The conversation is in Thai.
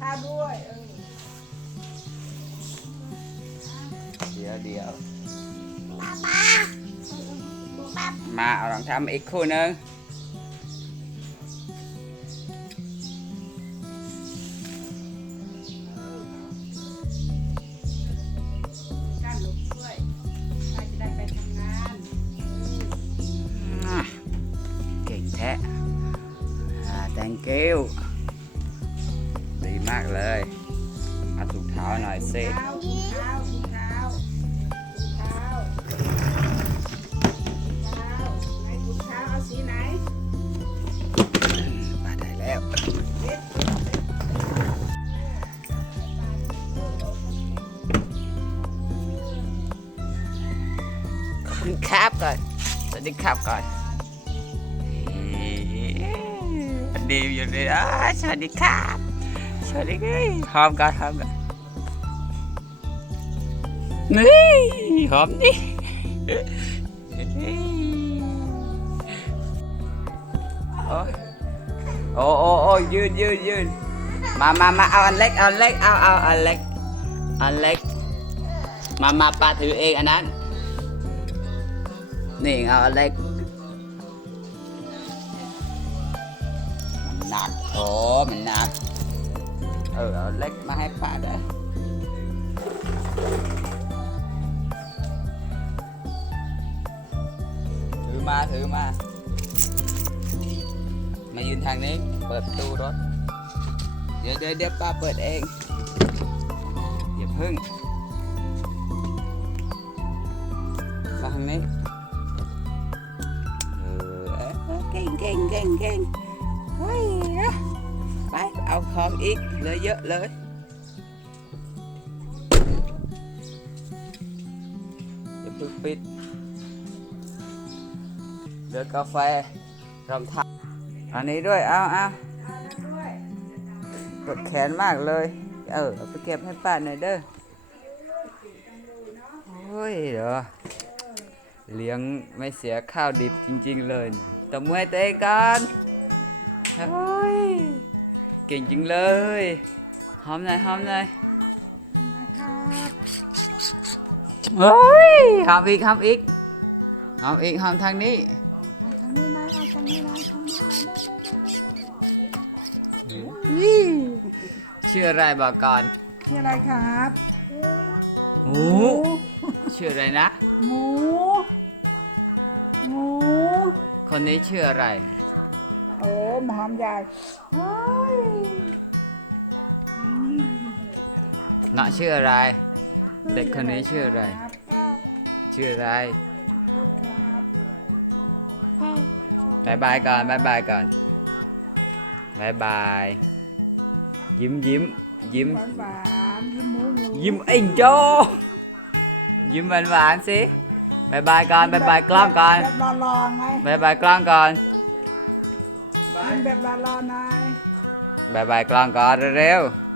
ข้าวด้วยเออเดี๋ยวเดี๋ยวป๊าป๊าป๊ามาเอาลองทำอีกคู่หนึงก้านหลบช่วยป้าจะได้ไปทำงานอะเก่งแท้อ่า thank you ดี มากเลยเอาถุงเท้าหน่อยสิเท้าถุงเท้าถุงเท้าถุงเท้าถุงเท้าไหนถุงเท้าเอาสีไหนมาได้แล้วเล็บขอบคุณครับก่อนสวัสดีครับก่อนดีอยู่เลยอะสวัสดีครับ สวัสดีไงหอมกันหอมกันนี่หอมดิโอ้ยโอ้โอ้โอ้ยืนยืนยืนมามามาเอาอันเล็ก เอาอันเล็ก เอาเอาอันเล็ก อันเล็ก มามาป้าถือเองอันนั้น นี่เอาอันเล็ก มันหนักโอ้มันหนัก เออเอาเล็กมาให้ป้าได้ถือมาถือมามายืนทางนี้ เปิดประตูรถ เดี๋ยวเดี๋ยวเดี๋ยวป้าเปิดเองอย่าพึ่งมาทางนี้ เออเออเก่งเก่งเก่งเก่งเฮ้ยนะไป เอาของอีกเหลือเยอะเลย อย่าเพิ่งปิด เหลือกาแฟรองเท้าอันนี้ด้วย เอาเอาปวดแขนมากเลย เออเอาไปเก็บให้ป้าหน่อยเด้อโอ้ยเด้อเลี้ยงไม่เสียข้าวดิบจริง ๆ เลยตบมือให้ตัวเองกันเฮ้ย เก่งจริงเลยหอมหน่อยหอมหน่อยเฮ้ยหอมอีกหอมอีกหอมอีกหอมทางนี้ทางนี้นะทางนี้นะทางนี้นะชื่ออะไรบอกก่อนชื่ออะไรครับหมูชื่ออะไรนะ หมู หมู คนนี้ชื่ออะไร โอ้หมอมใหญ่เฮ้ยเงาะชื่ออะไร เด็กคนนี้ชื่ออะไรครับชื่ออะไรพูดครับบายบายก่อนบายบายก่อนบายบายยิ้มยิ้มยิ้มหวานหวานๆยิ้มหมูหมูยิ้มเอ็งโจยิ้มหวานหวานๆสิบายบายก่อนบายบายกล้องก่อนแบบรอๆไงบายบายกล้องก่อน ยิ้มแบบลาลานายบายบายกลางก่อนเร็วๆ